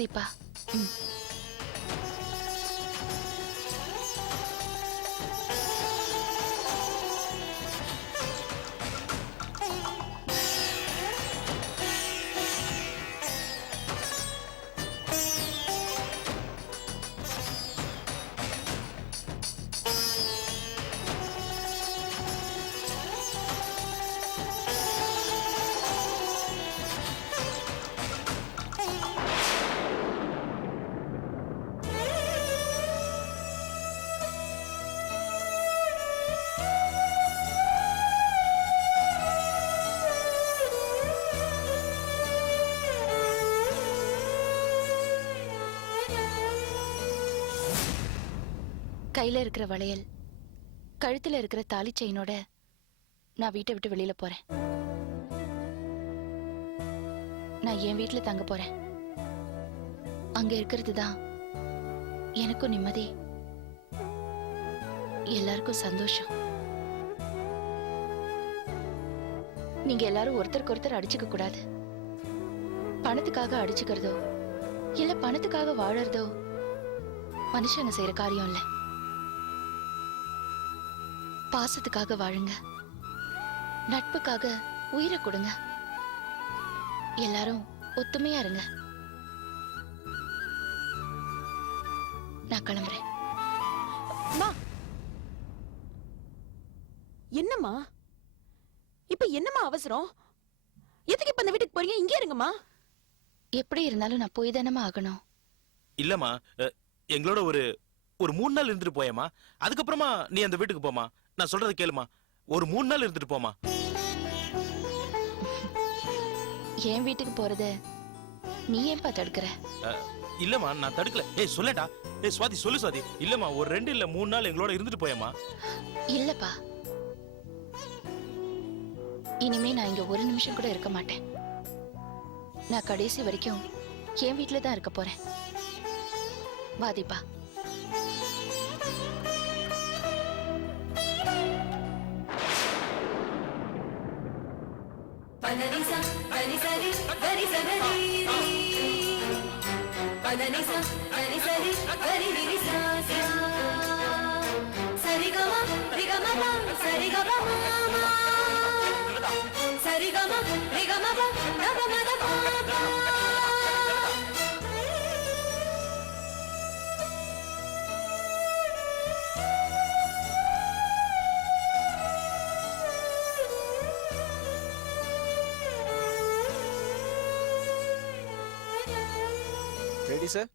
தீபா. கையில இருக்கிற வளையல், கழுத்துல இருக்கிற தாலி செயினோட நான் வீட்டை விட்டு வெளியில போறேன். நான் என் வீட்டுல தங்க போறேன். அங்க இருக்கிறது தான் எனக்கும் நிம்மதி, எல்லாருக்கும் சந்தோஷம். நீங்க எல்லாரும் ஒருத்தருக்கு ஒருத்தர் அடிச்சுக்க கூடாது. பணத்துக்காக அடிச்சுக்கிறதோ இல்ல பணத்துக்காக வாழறதோ மனுஷங்க செய்யற காரியம் இல்ல. பாசத்துக்காக வாழுங்க, நட்புக்காக உயிரை கொடுங்க. எல்லாரும் ஒத்துமையா இருங்க. நான் கிளம்புறேன். என்னம்மா இப்ப என்னம்மா அவசரம்? எதுக்கு இப்ப இந்த வீட்டுக்கு போறீங்க? இங்கே இருங்கம்மா. எப்படி இருந்தாலும் நான் போய் தானமா ஆகணும். இல்லம்மா, எங்களோட ஒரு 3 நாள் இருந்துட்டு போயேமா. அதுக்கப்புறமா நீ அந்த வீட்டுக்கு போமா. நான் சொல்றதை கேளுமா. ஒரு 3 நாள் இருந்துட்டு போமா. என் வீட்டுக்கு போறத நீ ஏன்பா தடுக்கிற? இல்லம்மா, நான் தடுக்கல. சொல்லடா. சுவாதி, சொல்லு சுவாதி. இல்லம்மா, ஒரு 2 இல்ல 3 நாள் எங்களோட இருந்துட்டு போயேமா. இல்லப்பா, இனிமே நான் இங்க ஒரு நிமிஷம் கூட இருக்க மாட்டேன். நான் கடைசி வரைக்கும் என் வீட்டுல தான் இருக்க போறேன். வாதிப்பா. Ready sir?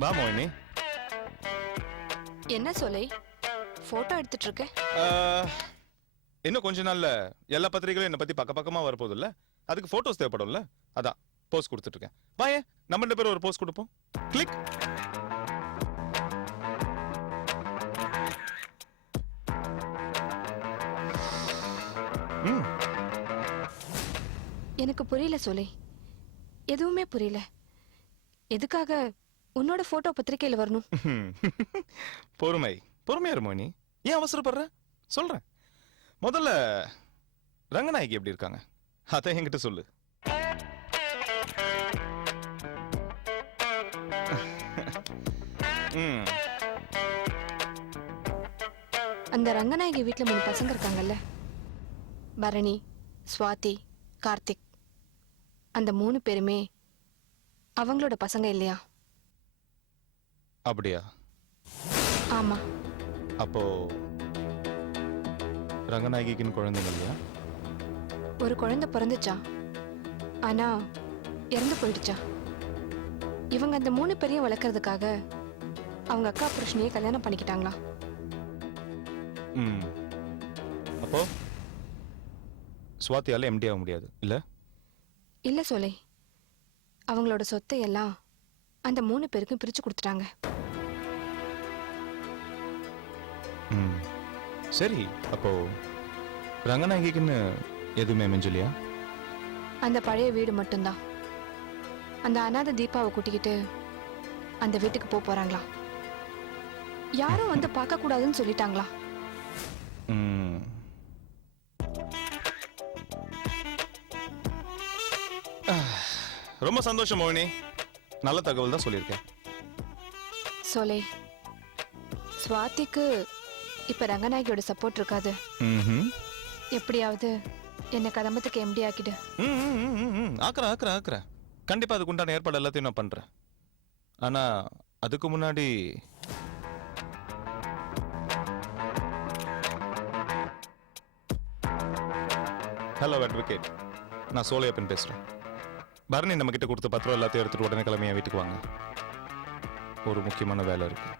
வா மோகினி. என்ன சொல்லை போட்டோ எடுத்துட்டு இருக்க? இன்னும் கொஞ்ச நாள்ல எல்லா பத்திரிகைகளும் என்ன பத்தி பக்கமா வரப்போகுது இல்ல, அதுக்கு போட்டோஸ் தேவைப்படும்ல, அதான் போஸ்ட் கொடுத்துட்டு இருக்கேன். வாயே, நம்ம 2 பேரும் ஒரு போஸ்ட் கொடுப்போம். கிளிக். எனக்கு புரியல சொல்லை, எதுவுமே புரியல. எதுக்காக உன்னோட போட்டோ பத்திரிகையில வரணும்? பொறுமையா இரு மோகினி. ஏன் அவசரப்படுற? சொல்றேன். முதல்ல ரங்கநாயகி எப்படி இருக்காங்க அத என்கிட்ட சொல்லு. அந்த ரங்கநாயகி வீட்டுல 3 பசங்க இருக்காங்கல்ல, பரணி, சுவாதி, கார்த்திக். அந்த 3 பேருமே அவங்களோட பசங்க இல்லையா? அப்படியா? ஆமா. அப்போ ரங்கநாயகிக்கு குழந்தைங்க இல்லையா? ஒரு குழந்தை பிறந்துச்சா, ஆனா இறந்து போயிடுச்சா. இவங்க அந்த 3 பேரையும் வளர்க்கறதுக்காக அவங்க அக்கா புருஷனையே கல்யாணம் பண்ணிக்கிட்டாங்களா? அப்போ சுவாத்தியால எம்டி ஆக முடியாது இல்ல? இல்ல சோலை, அவங்களோட சொத்தை எல்லாம் அந்த 3 பேருக்கும் பிரிச்சு கொடுத்துட்டாங்க. சரி, அப்போ ரங்கநாயகிக்குன்னு எதுவுமே மிஞ்சலையா? அந்த பழைய வீடு மட்டும்தான். அந்த அநாத தீபாவை கூட்டிக்கிட்டு அந்த வீட்டுக்கு போறாங்களா. யாரும் வந்து பார்க்க கூடாதுன்னு சொல்லிட்டாங்களா. ரொம்ப சந்தோஷம் மோகினி, நல்ல தகவல் தான் சொல்லியிருக்கேன். சோலே, ஸ்வாதிக்கு இப்ப ரங்கநாயகியோட சப்போர்ட் இருக்காது. ம்ஹும். எப்படியாவது என்ன கதம்பத்துக்கு எம்டி ஆக்கிடு. ஆக்குறேன். கண்டிப்பா அதுக்கு உண்டான ஏற்பாடு எல்லாத்தையும் நான் பண்றேன். ஆனா அதுக்கு முன்னாடி ஹலோ அட்வொகேட், நான் சோலையப்பன் பேசுறேன். பரணி நம்ம கிட்ட கொடுத்த பத்திரம் எல்லாத்தையும் எடுத்துட்டு உடனே கிளம்பி என் வீட்டுக்கு வாங்க. ஒரு முக்கியமான வேலை இருக்கு.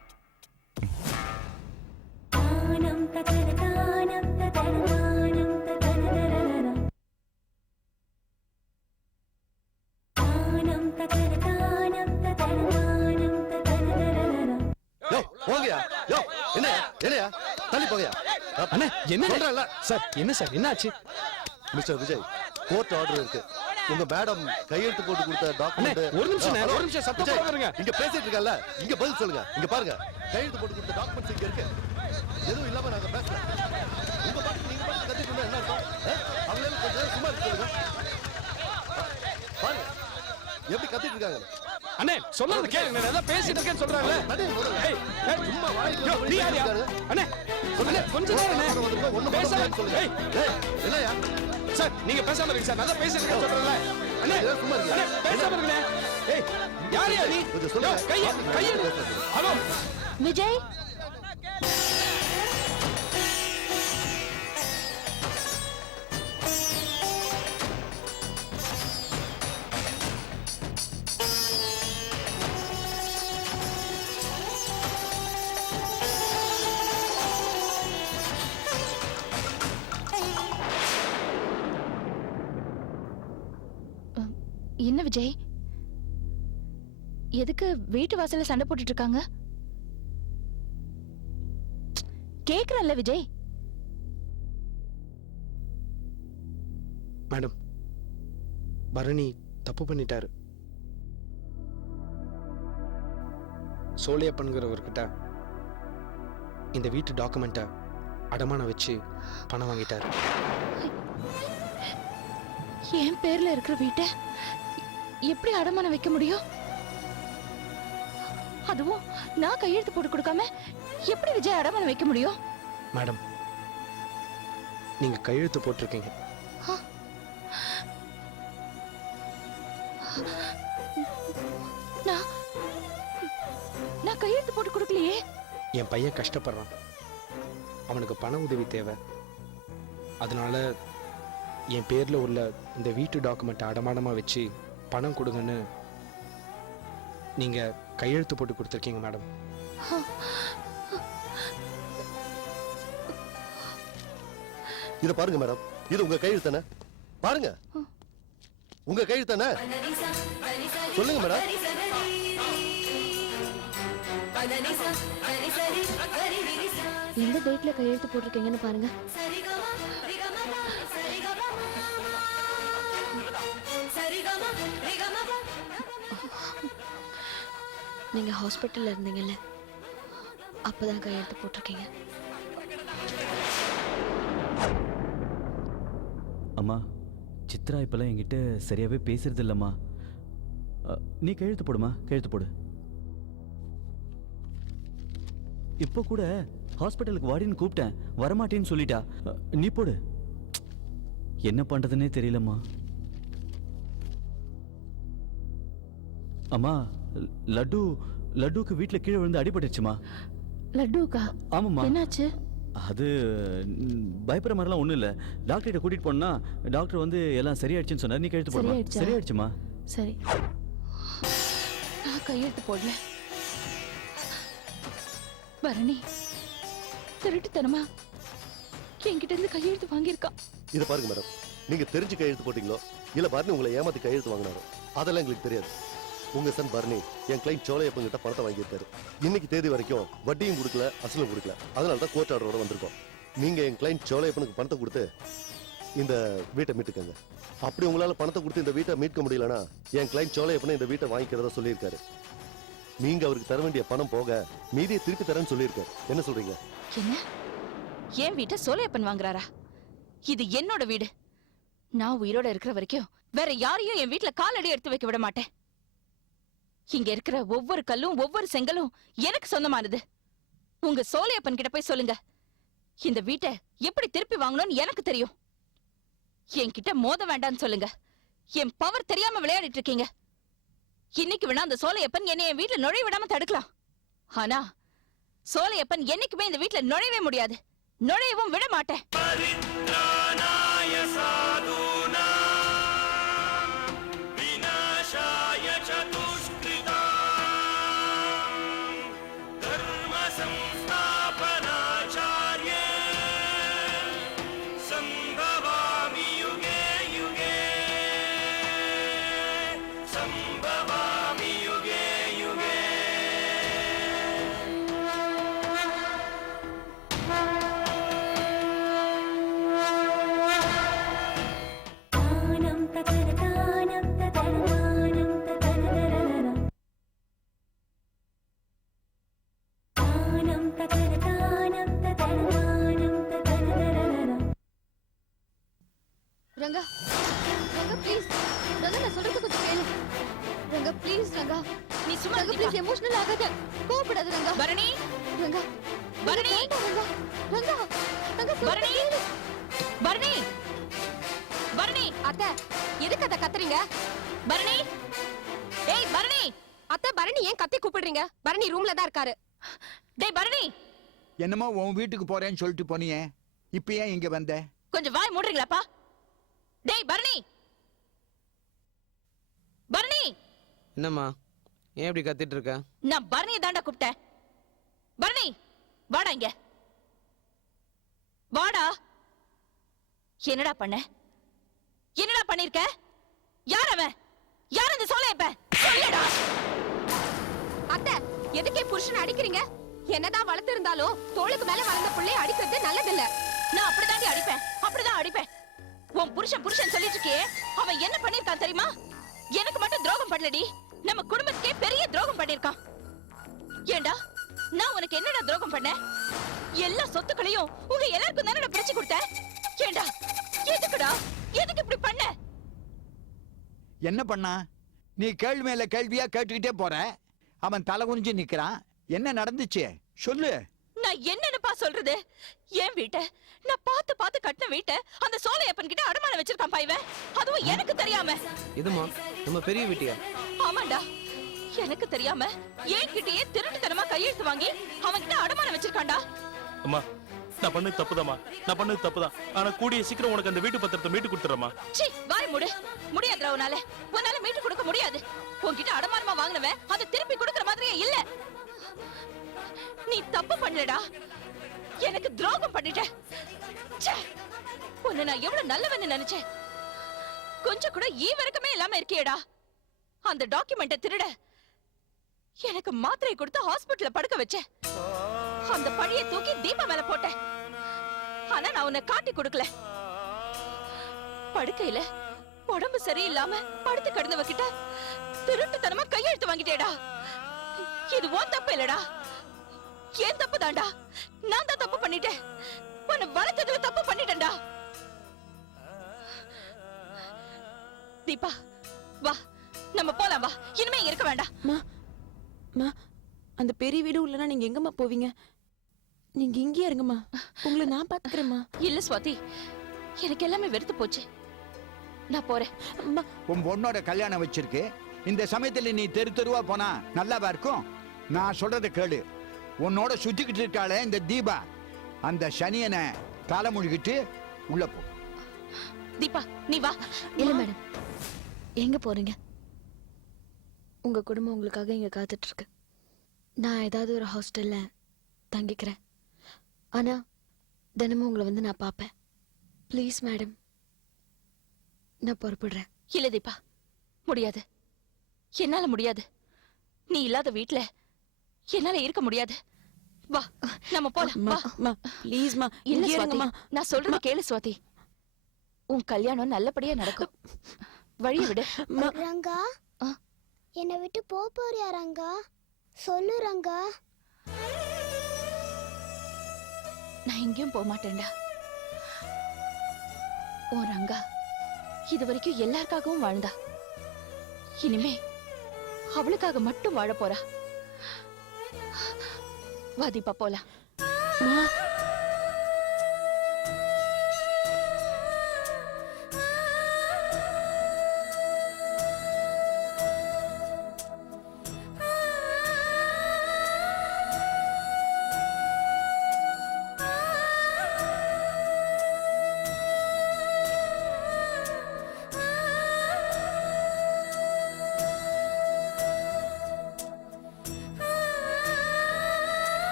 போங்கயா, யோ என்னையா தள்ளி போங்கயா. அண்ணா என்ன சொல்றல சார்? என்ன சார் என்னாச்சு? மிஸ்டர் விஜய், கோர்ட் ஆர்டர் இருக்கு. உங்க மேடம் கையெழுத்து போட்டு கொடுத்த டாக்குமெண்ட். ஒரு நிமிஷம் சத்தம் போடாதீங்க. இங்க பேசிட்டு இருக்கல, இங்க பதில் சொல்லுங்க. இங்க பாருங்க, கையெழுத்து போட்டு கொடுத்த டாக்குமெண்ட்ஸ் இங்க இருக்கு. எதுவும் இல்லாம நாங்க பேசல. உங்க பாட்டுக்கு நீங்க பாட்டு கத்திட்டு இருந்தா என்ன அர்த்தம்? அவங்களே கொஞ்ச நேரம் சும்மா இருக்க சொல்லுங்க. பாருங்க எப்படி கத்திட்டு இருக்காங்க. அண்ணே சொல்றது கேளுங்க, நான் ஏதோ பேசிட்டு இருக்கேன்னு சொல்றாங்க. ஏய் சும்மா வாய்க்கு நீ யாரியா? அண்ணே சொல்லுங்க கொஞ்ச நேரம் ஒண்ணு பேசாம சொல்லுங்க. ஏய் என்னையா சார் நீங்க பேசாம இருங்க சார், நான் தான் பேசிட்டு இருக்கேன்னு சொல்றேன்ல. அண்ணே சும்மா இருங்க. அண்ணே பேசாம இருங்க. ஏய் யாரியா நீ? கொஞ்சம் சொல்லுங்க. கையை ஹலோ விஜய், என்ன விஜய், எதுக்கு வீட்டு வாசல்ல சண்டை போட்டுட்டு இருக்காங்க? கேக்குறல்ல விஜய். மேடம், பரணி தப்பு பண்ணிட்டாரு. சோலையப்பன்கிறவர்கிட்ட இந்த வீட்டு டாக்குமெண்ட்டை அடமானம் வச்சு பணம் வாங்கிட்டாரு. என் பேர்ல இருக்கிற வீட்டை எப்படி அடமானம் வைக்க முடியும்? அதுவும் நான் கையெழுத்து போட்டு கொடுக்காம எப்படி விஜய் அடமானம் வைக்க முடியும்? மேடம், நீங்க கையெழுத்து போட்டிருக்கீங்க. நான் கையெழுத்து போட்டு கொடுக்கலையே. என் பையன் கஷ்டப்படுறான், அவனுக்கு பண உதவி தேவை. அதனால என் பேர்ல உள்ள இந்த வீட்டு டாக்குமெண்ட்டை அடமானமா வச்சு பணம் கொடுங்கன்னு நீங்க கையெழுத்து போட்டு கொடுத்துருக்கீங்க மேடம். இத பாருங்க மேடம், இது உங்க கையெழுத்து தானே? பாருங்க உங்க கையெழுத்து தானே? சொல்லுங்க மேடம். எந்த டேட்ல கையெழுத்து போட்டிருக்கீங்கன்னு பாருங்க. நீங்க ஹாஸ்பிட்டல்ல இருந்தீங்கல்ல, அப்பதான் கையெழுத்து போட்டிருக்கீங்க. அம்மா, சித்ரா இப்பெல்லாம் என்கிட்ட சரியாவே பேசுறது இல்லம்மா. நீ கையெழுத்து போடுமா, கையெழுத்து போடு. இப்போ கூட ஹாஸ்பிட்டலுக்கு வாடின்னு கூப்பிட்டேன், வரமாட்டேன்னு சொல்லிட்டா. நீ போடு. என்ன பண்றதுன்னே தெரியலம்மா. அம்மா, லட்டுக்கு வீட்டுல கீழே விழுந்து அடிபட்டுச்சுமா. லட்டுக்கா? ஆமாம்மா. என்னாச்சு? அது பயப்படுற மாதிரிலாம் ஒண்ணும் இல்ல. டாக்டர்கிட்ட கூட்டிட்டு போனா டாக்டர் வந்து எல்லாம் சரியாயிடுச்சுன்னு சொன்னார். நீ கையெழுத்து போடுமா. சரியாயிடுச்சுமா. சரி, நான் கையெழுத்து போடல. பரணி திருட்டுத்தனமா என்கிட்ட இருந்து கையெழுத்து வாங்கியிருக்கா. இத பாருங்க மேடம், நீங்க தெரிஞ்சு கையெழுத்து போட்டீங்களோ இல்ல பரணி உங்களை ஏமாத்தி கையெழுத்து வாங்கினாரோ அதெல்லாம் எங்களுக்கு தெரியாது. உங்க சன் பரணி என் கிளைண்ட் சோலையப்பன் கிட்ட பணத்தை வாங்கியிருக்காரு. இன்னைக்கு தேதி வரைக்கும் வட்டியும் கொடுக்கல, அசலும் கொடுக்கல. அதனால தான் கோர்ட் ஆர்டரோட வந்திருக்கோம். நீங்க என் கிளைண்ட் சோலையப்பனுக்கு பணத்தை கொடுத்து இந்த வீட்டை மீட்டுக்கங்க. அப்படி உங்களால பணத்தை கொடுத்து இந்த வீட்டை மீட்க முடியலன்னா என் கிளைண்ட் சோலையப்பனை இந்த வீட்டை வாங்கிக்கிறதா சொல்லியிருக்காரு. நீங்க அவருக்கு தர வேண்டிய பணம் போக மீதியை திருப்பி தரேன்னு சொல்லியிருக்காரு. என்ன சொல்றீங்க? என்ன? என் வீட்டை சோலையப்பன் வாங்குறாரா? இது என்னோட வீடு. நான் உயிரோட இருக்கிற வரைக்கும் வேற யாரையும் என் வீட்ல காலடி எடுத்து வைக்க விட மாட்டேன். இங்க இருக்கிற ஒவ்வொரு கல்லும் ஒவ்வொரு செங்கலும் எனக்கு சொந்தமானது. உங்க சோலையப்பன் கிட்ட போய் சொல்லுங்க, இந்த வீட்டை எப்படி திருப்பி வாங்கணும்னு எனக்கு தெரியும். என்கிட்ட மோத வேண்டாம்னு சொல்லுங்க. என் பவர் தெரியாம விளையாடிட்டு இருக்கீங்க. இன்னைக்கு வேணா அந்த சோலையப்பன் என்னை என் வீட்டுல நுழைய விடாம தடுக்கலாம். ஆனா சோலையப்பன் என்னைக்குமே இந்த வீட்டுல நுழையவே முடியாது. நுழையவும் விட மாட்டேன். ரங்கா ரங்கா ப்ளீஸ் ரங்கா நான் சொல்றது கொஞ்சம் கேளு ரங்கா ப்ளீஸ் ரங்கா நீ சும்மா ரங்கா ப்ளீஸ் எமோஷனல் ஆகாத கோவப்படாத ரங்கா பரணி ரங்கா பரணி ரங்கா ரங்கா ரங்கா பரணி பரணி பரணி அத்தை எதுக்கு அத கத்துறீங்க பரணி ஏய் பரணி அத்தை பரணி ஏன் கத்தி கூப்பிடுறீங்க பரணி ரூம்ல தான் இருக்காரு டேய் பரணி என்னமோ உன் வீட்டுக்கு போறேன்னு சொல்லிட்டு போனியே, இப்ப ஏன் இங்க வந்த? கொஞ்சம் வாய் மூடுறீங்களாப்பா? டேய் பரணி பரணி என்னம்மா ஏன் இப்படி கத்திட்டு இருக்க? நான் பரணியை தாண்டா கூப்பிட்டேன். பரணி வாடா இங்க வாடா. என்னடா பண்ண? என்னடா பண்ணிருக்க? யார் அவன்? யார் அந்த சோலையப்பன்? சொல்லுடா. அத்தை எதுக்கே புருஷன் அடிக்கிறீங்க? என்னதான் வளர்த்து இருந்தாலும் தோளுக்கு மேல வளர்ந்த புள்ளைய அடிக்கிறது நல்லதில்ல. நான் அப்படிதாண்டி அடிப்பேன், அப்படிதான் அடிப்பேன். உன் புருஷன் புருஷன் சொல்லிட்டு இருக்கே, அவன் என்ன பண்ணிருக்கான் தெரியுமா? எனக்கு மட்டும் துரோகம் பண்ணலடி, நம்ம குடும்பத்துக்கே பெரிய துரோகம் பண்ணிருக்கான். ஏண்டா நான் உனக்கு என்னடா துரோகம் பண்ண? எல்லா சொத்துக்களையும் உங்க எல்லாருக்கும் தானே பிரிச்சு கொடுத்தேன். ஏண்டா எதுக்குடா, எதுக்கு இப்படி பண்ண? என்ன பண்ணா? நீ கேள்வி மேல கேள்வியா கேட்டுக்கிட்டே போற. அவன் தலை குனிஞ்சு நிக்கிறான். என்ன நடந்துச்சு சொல்லு. நான் என்னன்னுப்பா சொல்றது? என் வீட்டை நான் பார்த்து பார்த்து கட்டின வீட்டை அந்த சோலையப்பன் கிட்ட அடமானம் வச்சிருக்கான் பாய்வன். அதுவும் எனக்கு தெரியாம. இதுமா நம்ம பெரிய வீட்டியா? ஆமாண்டா, எனக்கு தெரியாம என்கிட்டயே திருட்டுத்தனமா கையெழுத்து வாங்கி அவன் கிட்ட அடமானம் வச்சிருக்கான்டா. அம்மா நான் பண்ணது தப்புதாம்மா, நான் பண்ணது தப்புதான். ஆனா கூடிய சீக்கிரம் உனக்கு அந்த வீட்டு பத்திரத்தை மீட்டு கொடுத்துறேம்மா. சீ வாய் மூடு. முடியாதுடா, உன்னால மீட்டு கொடுக்க முடியாது. உன்கிட்ட அடமானமா வாங்கினவன் அதை திருப்பி கொடுக்கற மாதிரியே இல்ல. நீ தப்பு பண்ணலடா, எனக்கு துரோகம் பண்ணிட்ட. ச்சே, உன்னை நான் எவ்வளவு நல்லவன்னு நினைச்சேன். கொஞ்சம் கூட ஈவரக்கமே இல்லாம இருக்கியேடா. அந்த டாக்குமெண்ட்டை திருட எனக்கு மாத்திரை கொடுத்து ஹாஸ்பிடல்ல படுக்க வச்சேன். அந்த பழியை தூக்கி தீபா மேல போட்டேன். ஆனா நான் உன்னை காட்டி கொடுக்கல. படுக்கையில உடம்பு சரியில்லாம படுத்து கிடந்தவ கிட்ட திருட்டுத்தனமா கையெழுத்து வாங்கிட்டேடா. இது உன் தப்பு இல்லடா, ஏன் தப்பு தாண்டா. நான் தான் தப்பு பண்ணிட்டேன். உன்னை வளர்த்ததுல தப்பு பண்ணிட்டேன்டா. தீபா வா, நம்ம போலாம் வா. இனிமே இங்க இருக்க வேண்டாம். அந்த பெரிய வீடு உள்ளனா நீங்க எங்கம்மா போவீங்க? நீங்க இங்கே இருங்கம்மா, உங்களை நான் பாத்துக்கிறேம்மா. இல்ல சுவாதி, எனக்கு எல்லாமே வெறுத்து போச்சு. நான் போறேன். உன் பொண்ணோட கல்யாணம் வச்சிருக்கு. இந்த சமயத்துல நீ தெரு தெருவா போனா நல்லாவா இருக்கும்? நான் சொல்றத கேளு. உன்னோட சுத்திக்கிட்டு இருக்காளே இந்த தீபா, அந்த சனியனை தலைமொழிகிட்டு உள்ள போ. தீபா நீ வா. இல்ல மேடம், எங்க போறீங்க? உங்க குடும்பம் உங்களுக்காக இங்க காத்துட்டு இருக்கு. நான் ஏதாவது ஒரு ஹாஸ்டல்ல தங்கிக்கிறேன். ஆனா தினமும் உங்களை வந்து நான் பாப்பேன். ப்ளீஸ் மேடம், நான் பொறுப்படுறேன். இல்ல தீபா, முடியாது. என்னால முடியாது. நீ இல்லாத வீட்ல என்னால இருக்க முடியாது. வா நம்ம போலாம். வா ப்ளீஸ் மா. இல்ல சுவாதி, நான் சொல்றத கேளு சுவாதி. உன் கல்யாணம் நல்லபடியா நடக்கும். வழிய விடு. ரங்கா, என்னை விட்டு போறியா ரங்கா? சொல்லு ரங்கா. நான் எங்கேயும் போக மாட்டேன்டா. உன் ரங்கா இது வரைக்கும் எல்லாருக்காகவும் வாழ்ந்தா. இனிமே அவளுக்காக மட்டும் வாழ போறா. வா தீபா போலாம்.